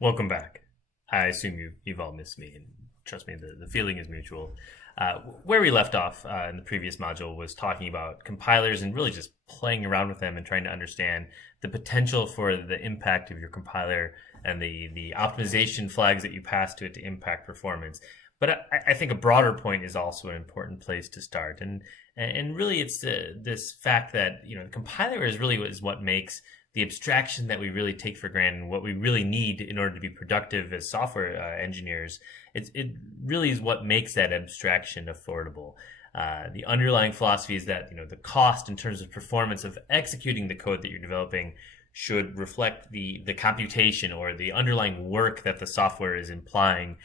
Welcome back. I assume you've all missed me, and trust me, the feeling is mutual. Where we left off in the previous module was talking about compilers and really just playing around with them and trying to understand the potential for the impact of your compiler and the optimization flags that you pass to it to impact performance. But I think a broader point is also an important place to start, and really it's this fact that the compiler is what makes the abstraction that we really take for granted, what we really need in order to be productive as software engineers. It really is what makes that abstraction affordable. The underlying philosophy is that the cost in terms of performance of executing the code that you're developing should reflect the computation or the underlying work that the software is implying,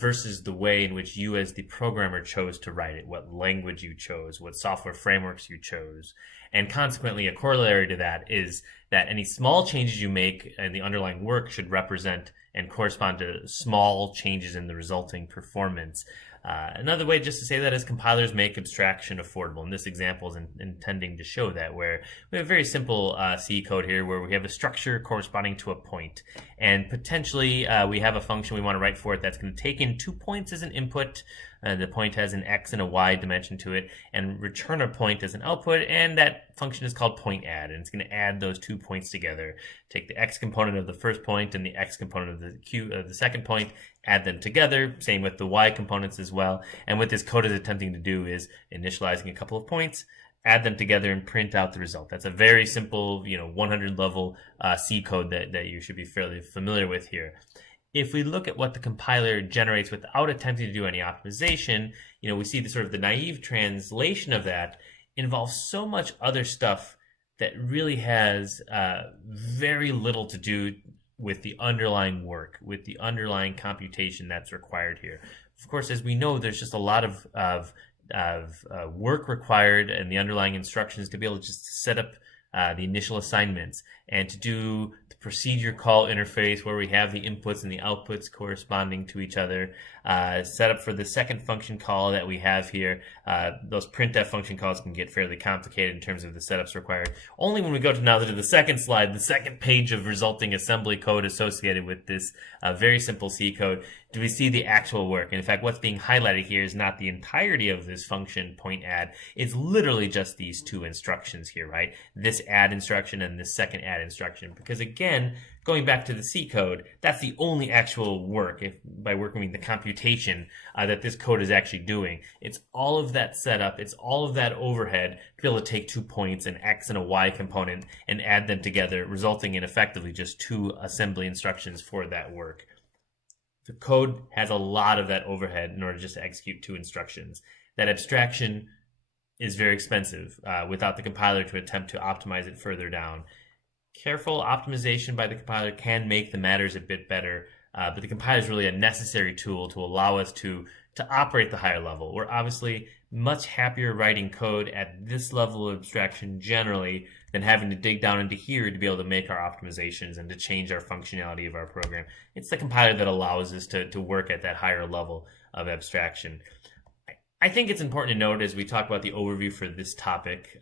versus the way in which you as the programmer chose to write it, what language you chose, what software frameworks you chose. And consequently, a corollary to that is that any small changes you make in the underlying work should represent and correspond to small changes in the resulting performance. Another way just to say that is compilers make abstraction affordable. And this example is intending to show that, where we have a very simple C code here where we have a structure corresponding to a point. And potentially we have a function we want to write for it that's going to take in 2 points as an input. The point has an X and a Y dimension to it, and return a point as an output, and that function is called point add, and it's going to add those 2 points together. Take the X component of the first point and the X component of the second point, add them together, same with the Y components as well. And what this code is attempting to do is initializing a couple of points, add them together, and print out the result. That's a very simple 100 level C code that you should be fairly familiar with here. If we look at what the compiler generates without attempting to do any optimization, we see the naive translation of that involves so much other stuff that really has very little to do with the underlying work, with the underlying computation that's required here. Of course, as we know, there's just a lot of work required and the underlying instructions to be able to just set up the initial assignments and to do the procedure call interface where we have the inputs and the outputs corresponding to each other, set up for the second function call that we have here. Those printf function calls can get fairly complicated in terms of the setups required. Only when we go to the second slide, the second page of resulting assembly code associated with this very simple C code, do we see the actual work. And in fact, what's being highlighted here is not the entirety of this function point add. It's literally just these two instructions here, right? This add instruction and this second add instruction. Because again, going back to the C code, that's the only actual work, by work I mean the computation, that this code is actually doing. It's all of that setup, it's all of that overhead to be able to take 2 points, an X and a Y component, and add them together, resulting in effectively just 2 assembly instructions for that work. The code has a lot of that overhead in order just to execute 2 instructions. That abstraction is very expensive without the compiler to attempt to optimize it further down. Careful optimization by the compiler can make the matters a bit better, but the compiler is really a necessary tool to allow us to operate the higher level. We're obviously much happier writing code at this level of abstraction generally than having to dig down into here to be able to make our optimizations and to change our functionality of our program. It's the compiler that allows us to work at that higher level of abstraction. I think it's important to note as we talk about the overview for this topic,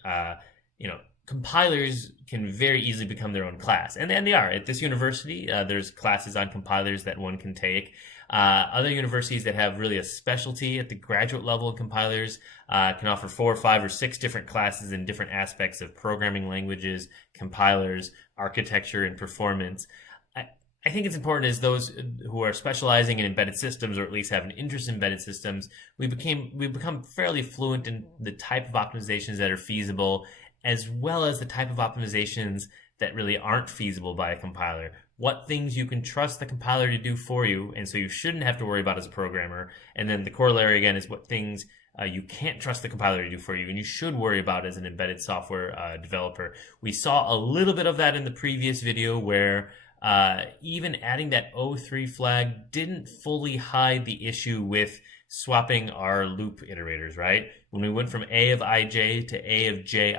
compilers can very easily become their own class. And they are. At this university, there's classes on compilers that one can take. Other universities that have really a specialty at the graduate level of compilers can offer 4 or 5 or 6 different classes in different aspects of programming languages, compilers, architecture, and performance. I think it's important as those who are specializing in embedded systems, or at least have an interest in embedded systems, we've become fairly fluent in the type of optimizations that are feasible, as well as the type of optimizations that really aren't feasible by a compiler. What things you can trust the compiler to do for you, and so you shouldn't have to worry about as a programmer. And then the corollary again is what things you can't trust the compiler to do for you, and you should worry about as an embedded software developer. We saw a little bit of that in the previous video where even adding that 03 flag didn't fully hide the issue with swapping our loop iterators, right? When we went from A of ij to A of ji,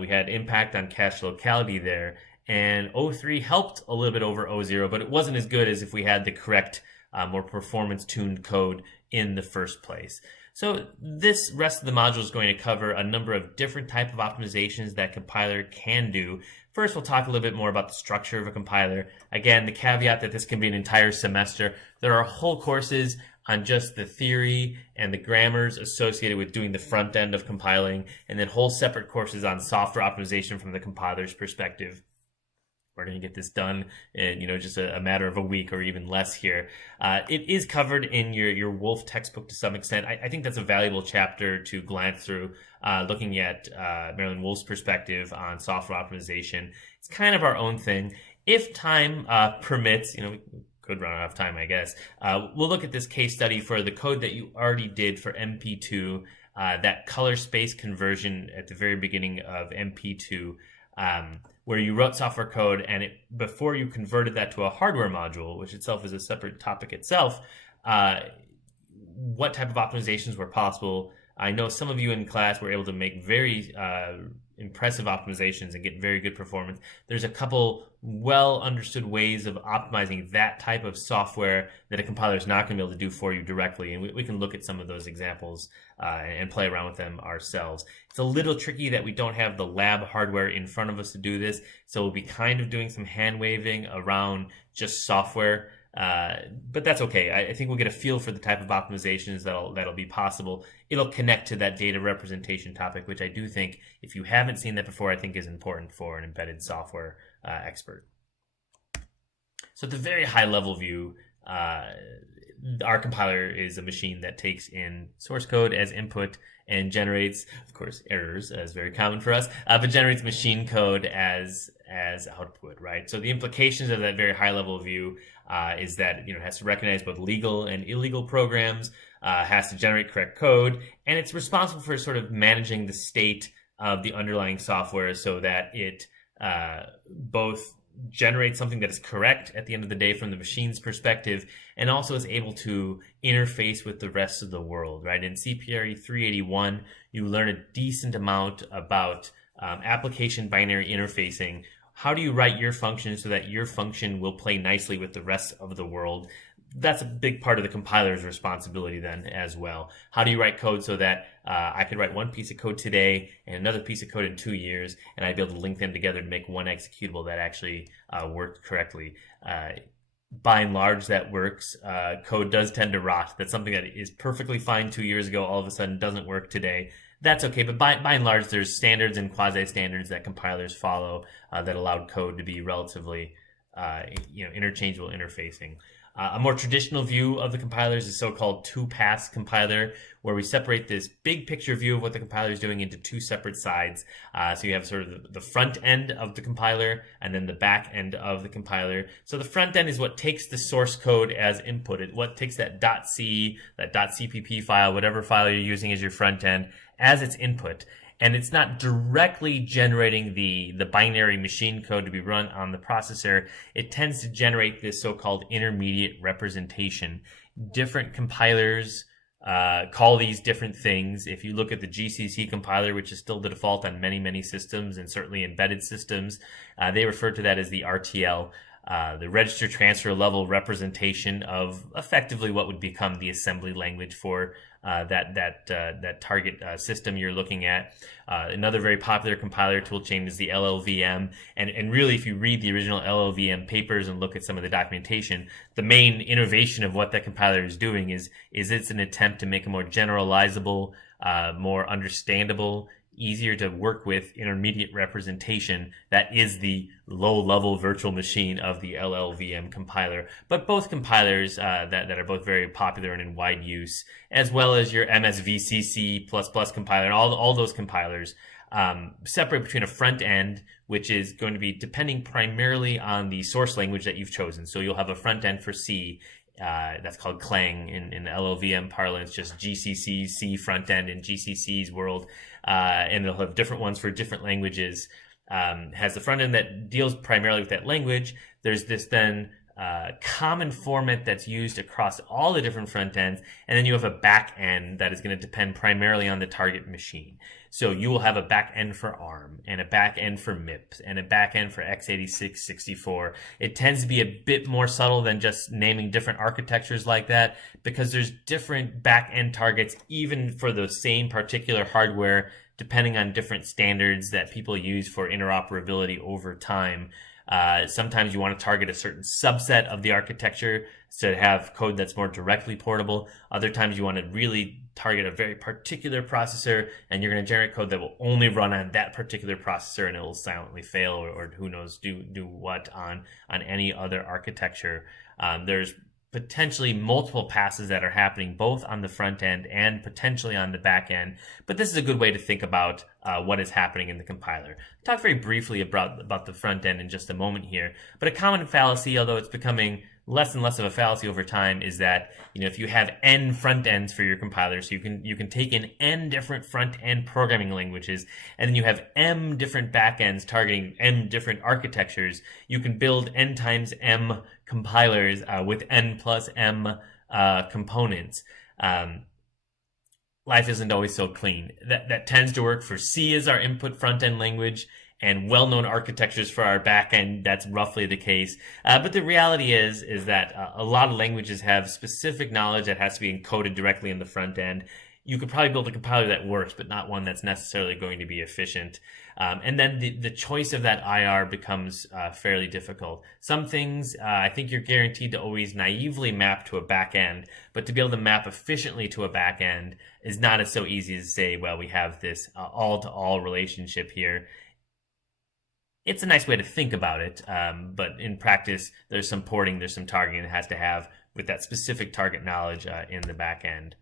we had impact on cache locality there, and 03 helped a little bit over 00, but it wasn't as good as if we had the correct, more performance-tuned code in the first place. So this rest of the module is going to cover a number of different type of optimizations that compiler can do First, we'll talk a little bit more about the structure of a compiler. Again, the caveat that this can be an entire semester. There are whole courses on just the theory and the grammars associated with doing the front end of compiling, and then whole separate courses on software optimization from the compiler's perspective. We're going to get this done in, just a matter of a week or even less here. It is covered in your Wolf textbook to some extent. I think that's a valuable chapter to glance through, looking at Marilyn Wolf's perspective on software optimization. It's kind of our own thing. If time permits, we could run out of time, I guess. We'll look at this case study for the code that you already did for MP2, that color space conversion at the very beginning of MP2. Where you wrote software code and before you converted that to a hardware module, which itself is a separate topic itself, what type of optimizations were possible? I know some of you in class were able to make very impressive optimizations and get very good performance. There's a couple well understood ways of optimizing that type of software that a compiler is not going to be able to do for you directly, and we can look at some of those examples and play around with them ourselves. It's a little tricky that we don't have the lab hardware in front of us to do this, so we'll be kind of doing some hand waving around just software. But that's okay. I think we'll get a feel for the type of optimizations that'll be possible. It'll connect to that data representation topic, which I do think, if you haven't seen that before, I think is important for an embedded software expert. So at the very high level view, our compiler is a machine that takes in source code as input and generates, of course, errors, as very common for us, but generates machine code as output, right? So the implications of that very high level view is that it has to recognize both legal and illegal programs, has to generate correct code, and it's responsible for sort of managing the state of the underlying software so that it both generate something that is correct at the end of the day from the machine's perspective, and also is able to interface with the rest of the world, right? In CPRE 381, you learn a decent amount about application binary interfacing. How do you write your function so that your function will play nicely with the rest of the world? That's a big part of the compiler's responsibility then as well. How do you write code so that I could write one piece of code today and another piece of code in 2 years, and I'd be able to link them together to make one executable that actually worked correctly? By and large, that works. Code does tend to rot. That's something that is perfectly fine 2 years ago, all of a sudden doesn't work today. That's okay, but by and large, there's standards and quasi-standards that compilers follow that allowed code to be relatively interchangeable interfacing. A more traditional view of the compilers is so-called two-pass compiler, where we separate this big picture view of what the compiler is doing into two separate sides. So you have sort of the front end of the compiler and then the back end of the compiler. So the front end is what takes the source code as input. What takes that .c, that .cpp file, whatever file you're using as your front end, as its input. And it's not directly generating the binary machine code to be run on the processor. It tends to generate this so-called intermediate representation. Different compilers call these different things. If you look at the GCC compiler, which is still the default on many, many systems and certainly embedded systems, they refer to that as the RTL, the register transfer level representation of effectively what would become the assembly language for that target system you're looking at. Another very popular compiler toolchain is the LLVM, and really, if you read the original LLVM papers and look at some of the documentation, the main innovation of what that compiler is doing is it's an attempt to make a more generalizable, more understandable, easier to work with intermediate representation that is the low-level virtual machine of the LLVM compiler. But both compilers that are both very popular and in wide use, as well as your MSVCC++ compiler, and all those compilers separate between a front end, which is going to be depending primarily on the source language that you've chosen. So you'll have a front end for C, that's called Clang in LLVM parlance, just GCC, C front end in GCC's world. And they'll have different ones for different languages. Has the front end that deals primarily with that language. There's this then common format that's used across all the different front ends. And then you have a back end that is going to depend primarily on the target machine. So you will have a back end for ARM and a back end for MIPS and a back end for x86, 64. It tends to be a bit more subtle than just naming different architectures like that, because there's different back end targets even for the same particular hardware depending on different standards that people use for interoperability over time. Sometimes you want to target a certain subset of the architecture to have code that's more directly portable. Other times you want to really target a very particular processor, and you're going to generate code that will only run on that particular processor, and it will silently fail, or who knows, do what on any other architecture. There's potentially multiple passes that are happening both on the front end and potentially on the back end. But this is a good way to think about what is happening in the compiler. I'll talk very briefly about the front end in just a moment here. But a common fallacy, although it's becoming less and less of a fallacy over time, is that if you have n front ends for your compiler, so you can take in n different front end programming languages, and then you have m different back ends targeting m different architectures, you can build n times m compilers with n plus m components. Life isn't always so clean. That tends to work for C as our input front end language, and well-known architectures for our backend. That's roughly the case. But the reality is that a lot of languages have specific knowledge that has to be encoded directly in the front end. You could probably build a compiler that works, but not one that's necessarily going to be efficient. And then the choice of that IR becomes fairly difficult. Some things I think you're guaranteed to always naively map to a backend, but to be able to map efficiently to a backend is not as so easy as to say, well, we have this all-to-all relationship here. It's a nice way to think about it, but in practice, there's some porting, there's some targeting it has to have with that specific target knowledge in the back end.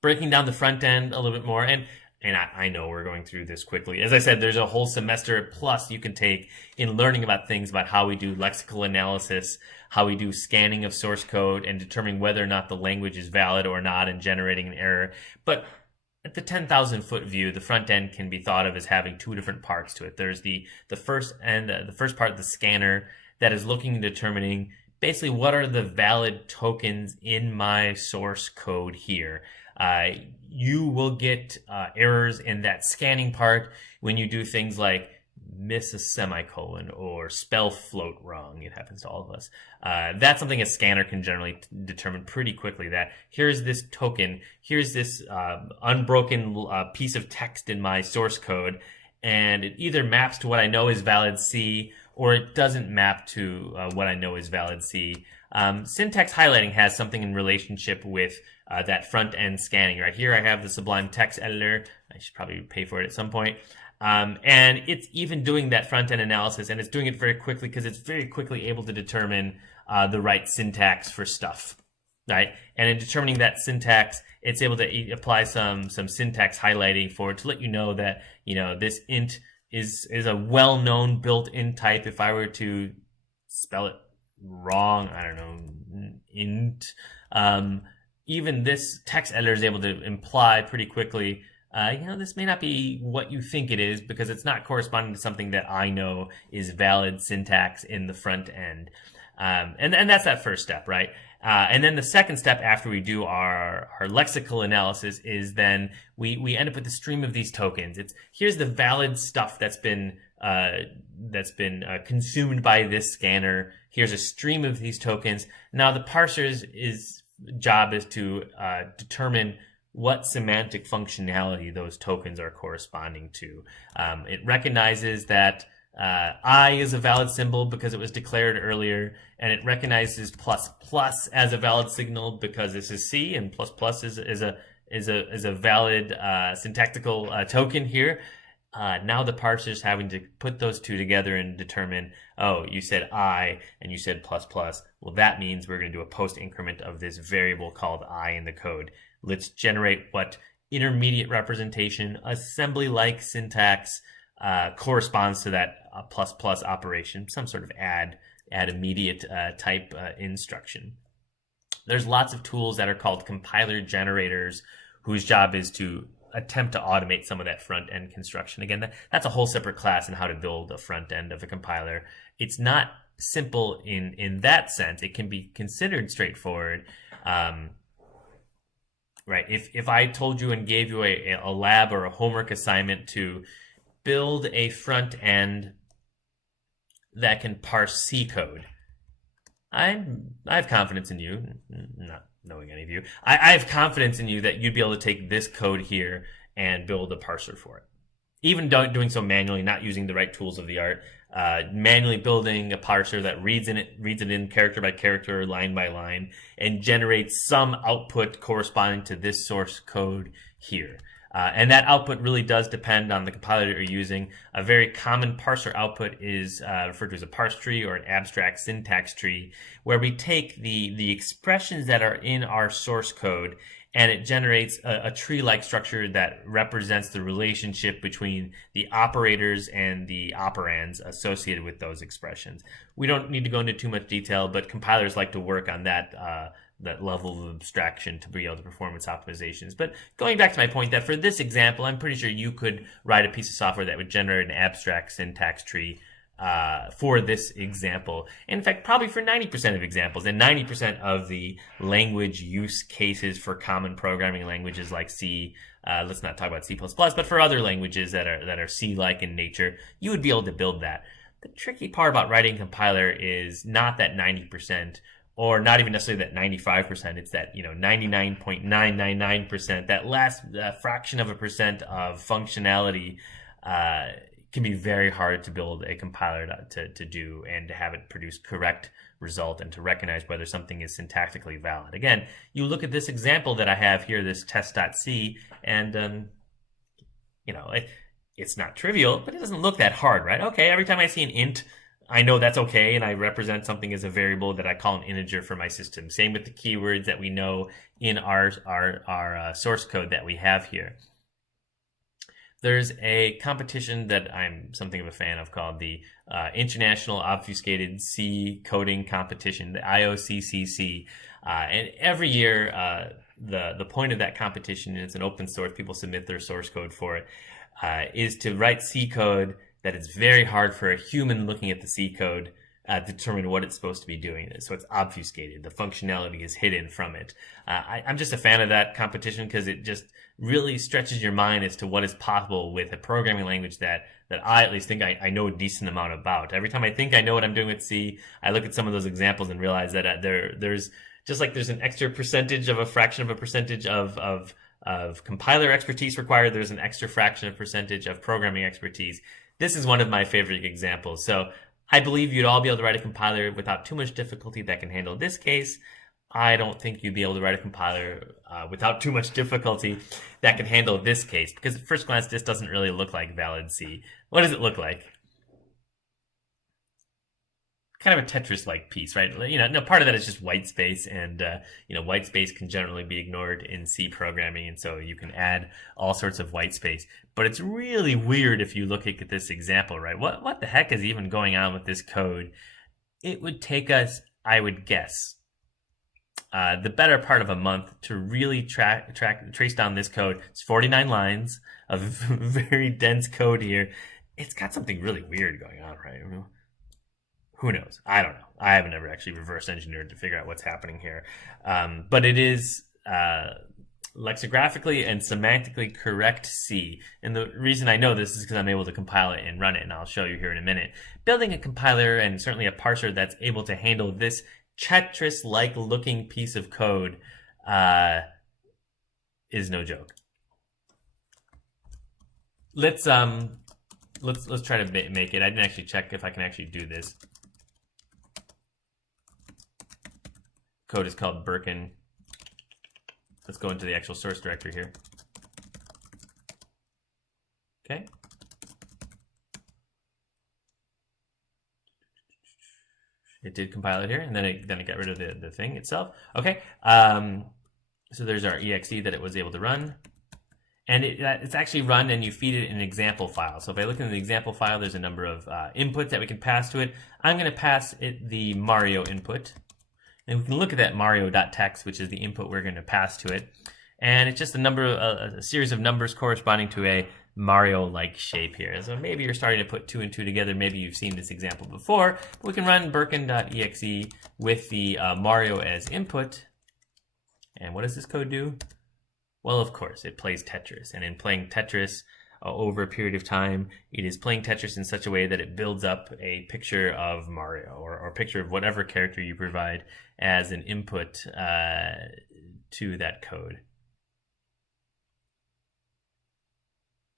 Breaking down the front end a little bit more, and I know we're going through this quickly. As I said, there's a whole semester plus you can take in learning about things about how we do lexical analysis, how we do scanning of source code, and determining whether or not the language is valid or not and generating an error. But at the 10,000 foot view, the front end can be thought of as having two different parts to it. There's the first part, the scanner, that is looking and determining basically what are the valid tokens in my source code here. You will get errors in that scanning part when you do things like miss a semicolon or spell float wrong. It happens to all of us. That's something a scanner can generally determine pretty quickly, that here's this token, here's this unbroken piece of text in my source code, and it either maps to what I know is valid C or it doesn't map to what I know is valid C. Syntax highlighting has something in relationship with that front end scanning. Right here I have the Sublime text editor. I should probably pay for it at some point. And it's even doing that front end analysis, and it's doing it very quickly because it's very quickly able to determine the right syntax for stuff, right? And in determining that syntax, it's able to apply some syntax highlighting for it to let you know that this int is a well-known built-in type. If I were to spell it wrong, I don't know, int, even this text editor is able to imply pretty quickly, this may not be what you think it is because it's not corresponding to something that I know is valid syntax in the front end. And that's that first step, right? And then the second step after we do our lexical analysis is then we end up with a stream of these tokens. Here's the valid stuff that's been consumed by this scanner. Here's a stream of these tokens. Now the parser's job is to determine what semantic functionality those tokens are corresponding to. It recognizes that I is a valid symbol because it was declared earlier, and it recognizes plus plus as a valid signal because this is C, and plus plus is a valid syntactical token here. Now the parser is having to put those two together and determine, oh, you said I and you said plus plus. Well, that means we're going to do a post increment of this variable called I in the code. Let's generate what intermediate representation, assembly-like syntax corresponds to that plus plus operation, some sort of add immediate type instruction. There's lots of tools that are called compiler generators whose job is to attempt to automate some of that front end construction. Again, that's a whole separate class in how to build a front end of a compiler. It's not simple in that sense. It can be considered straightforward. Right. If I told you and gave you a lab or a homework assignment to build a front end that can parse C code, I have confidence in you, not knowing any of you. I have confidence in you that you'd be able to take this code here and build a parser for it. Even doing so manually, not using the right tools of the art, manually building a parser that reads it in character by character, line by line, and generates some output corresponding to this source code here. And that output really does depend on the compiler that you're using. A very common parser output is referred to as a parse tree or an abstract syntax tree, where we take the expressions that are in our source code and it generates a tree-like structure that represents the relationship between the operators and the operands associated with those expressions. We don't need to go into too much detail, but compilers like to work on that level of abstraction to be able to perform its optimizations. But going back to my point that for this example, I'm pretty sure you could write a piece of software that would generate an abstract syntax tree for this example. In fact, probably for 90% of examples and 90% of the language use cases for common programming languages like C, let's not talk about C++, but for other languages that are C-like in nature, you would be able to build that. The tricky part about writing a compiler is not that 90%, or not even necessarily that 95%. It's that 99.999%. That last fraction of a percent of functionality can be very hard to build a compiler to do and to have it produce correct result and to recognize whether something is syntactically valid. Again, you look at this example that I have here, this test.c, and it's not trivial, but it doesn't look that hard, right? Okay, every time I see an int, I know that's okay, and I represent something as a variable that I call an integer for my system. Same with the keywords that we know in our source code that we have here. There's a competition that I'm something of a fan of called the International Obfuscated C Coding Competition, the IOCCC. And every year, the point of that competition, and it's an open source, people submit their source code for it, is to write C code that it's very hard for a human looking at the C code determine what it's supposed to be doing. So it's obfuscated. The functionality is hidden from it. I'm just a fan of that competition because it just really stretches your mind as to what is possible with a programming language that I at least think I know a decent amount about. Every time I think I know what I'm doing with C, I look at some of those examples and realize that there's just like there's an extra percentage of a fraction of a percentage of compiler expertise required. There's an extra fraction of percentage of programming expertise. This is one of my favorite examples. So I believe you'd all be able to write a compiler without too much difficulty that can handle this case. I don't think you'd be able to write a compiler without too much difficulty that can handle this case, because at first glance, this doesn't really look like valid C. What does it look like? Kind of a Tetris-like piece, right? No, part of that is just white space, and white space can generally be ignored in C programming, and so you can add all sorts of white space. But it's really weird if you look at this example, right? What the heck is even going on with this code? It would take us, I would guess, the better part of a month to really trace down this code. It's 49 lines of very dense code here. It's got something really weird going on, right? Who knows? I don't know. I haven't ever actually reverse engineered to figure out what's happening here. But it is lexicographically and semantically correct C. And the reason I know this is because I'm able to compile it and run it, and I'll show you here in a minute. Building a compiler and certainly a parser that's able to handle this Tetris-like looking piece of code is no joke. Let's try to make it. I didn't actually check if I can actually do this. Code is called Birkin. Let's go into the actual source directory here. Okay. It did compile it here, and then it got rid of the thing itself. Okay. So there's our exe that it was able to run. And it's actually run, and you feed it an example file. So if I look in the example file, there's a number of inputs that we can pass to it. I'm going to pass it the Mario input. And we can look at that mario.text, which is the input we're going to pass to it. And it's just a series of numbers corresponding to a Mario-like shape here. So maybe you're starting to put two and two together. Maybe you've seen this example before. We can run birkin.exe with the Mario as input. And what does this code do? Well, of course, it plays Tetris. And in playing Tetris over a period of time, it is playing Tetris in such a way that it builds up a picture of Mario or a picture of whatever character you provide as an input to that code.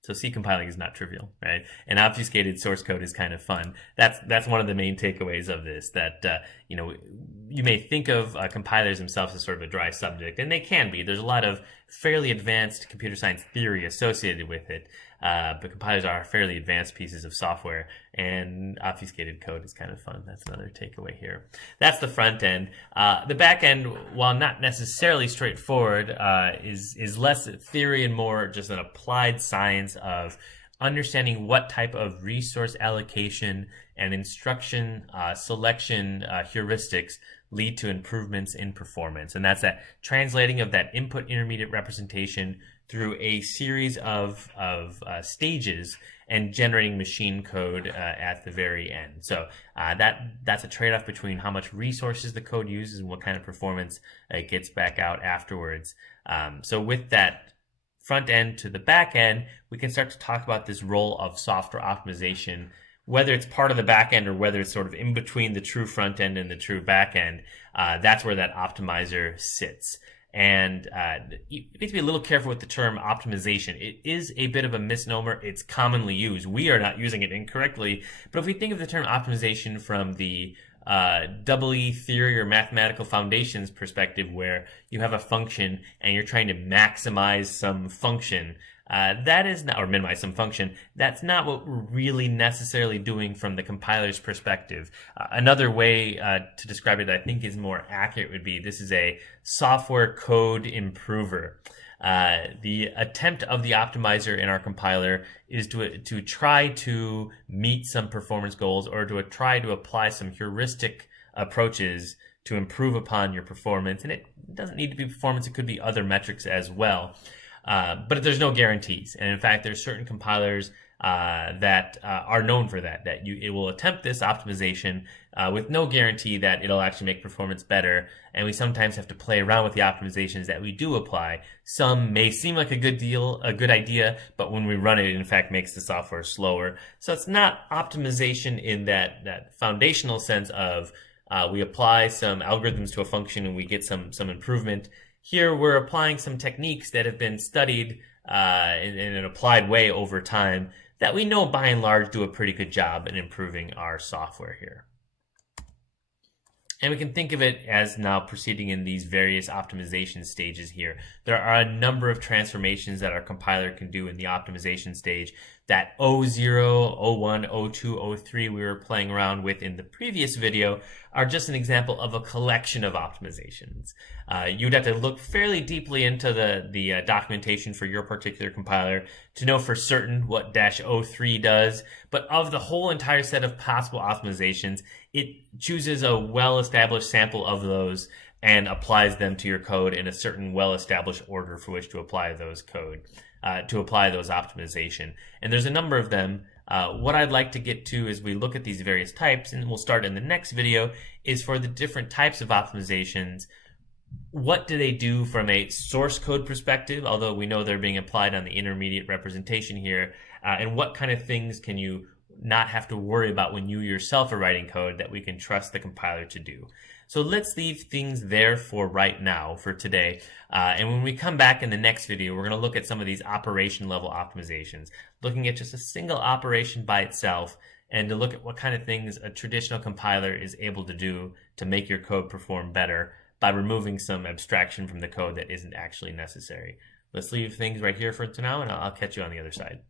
So C compiling is not trivial, right? And obfuscated source code is kind of fun. That's one of the main takeaways of this. That you may think of compilers themselves as sort of a dry subject, and they can be. There's a lot of fairly advanced computer science theory associated with it, but compilers are fairly advanced pieces of software, and obfuscated code is kind of fun. That's another takeaway here. That's the front end. The back end, while not necessarily straightforward, is less theory and more just an applied science of understanding what type of resource allocation and instruction selection heuristics lead to improvements in performance. And that's that translating of that input intermediate representation through a series of stages and generating machine code at the very end. So that's a trade-off between how much resources the code uses and what kind of performance it gets back out afterwards. So with that front end to the back end, we can start to talk about this role of software optimization, whether it's part of the back end or whether it's sort of in between the true front end and the true back end. That's where that optimizer sits. And you need to be a little careful with the term optimization. It is a bit of a misnomer. It's commonly used. We are not using it incorrectly. But if we think of the term optimization from the EE theory or mathematical foundations perspective, where you have a function and you're trying to maximize some function, that is not, or minimize some function, that's not what we're really necessarily doing from the compiler's perspective. Another way to describe it that I think is more accurate would be this is a software code improver. The attempt of the optimizer in our compiler is to try to meet some performance goals or to try to apply some heuristic approaches to improve upon your performance. And it doesn't need to be performance, it could be other metrics as well. But there's no guarantees. And in fact, there's certain compilers that are known for that it will attempt this optimization with no guarantee that it'll actually make performance better. And we sometimes have to play around with the optimizations that we do apply. Some may seem like a good idea, but when we run it, in fact, makes the software slower. So it's not optimization in that foundational sense of we apply some algorithms to a function and we get some improvement. Here, we're applying some techniques that have been studied in an applied way over time that we know by and large do a pretty good job in improving our software here. And we can think of it as now proceeding in these various optimization stages here. There are a number of transformations that our compiler can do in the optimization stage. That O0, O1, O2, O3 we were playing around with in the previous video are just an example of a collection of optimizations. You'd have to look fairly deeply into the documentation for your particular compiler to know for certain what -O3 does, but of the whole entire set of possible optimizations, it chooses a well-established sample of those and applies them to your code in a certain well-established order for which to apply those optimization. And there's a number of them. What I'd like to get to as we look at these various types, and we'll start in the next video, is for the different types of optimizations. What do they do from a source code perspective, although we know they're being applied on the intermediate representation here, and what kind of things can you not have to worry about when you yourself are writing code that we can trust the compiler to do. So let's leave things there for right now, for today. And when we come back in the next video, we're going to look at some of these operation level optimizations, looking at just a single operation by itself, and to look at what kind of things a traditional compiler is able to do to make your code perform better by removing some abstraction from the code that isn't actually necessary. Let's leave things right here for now, and I'll catch you on the other side.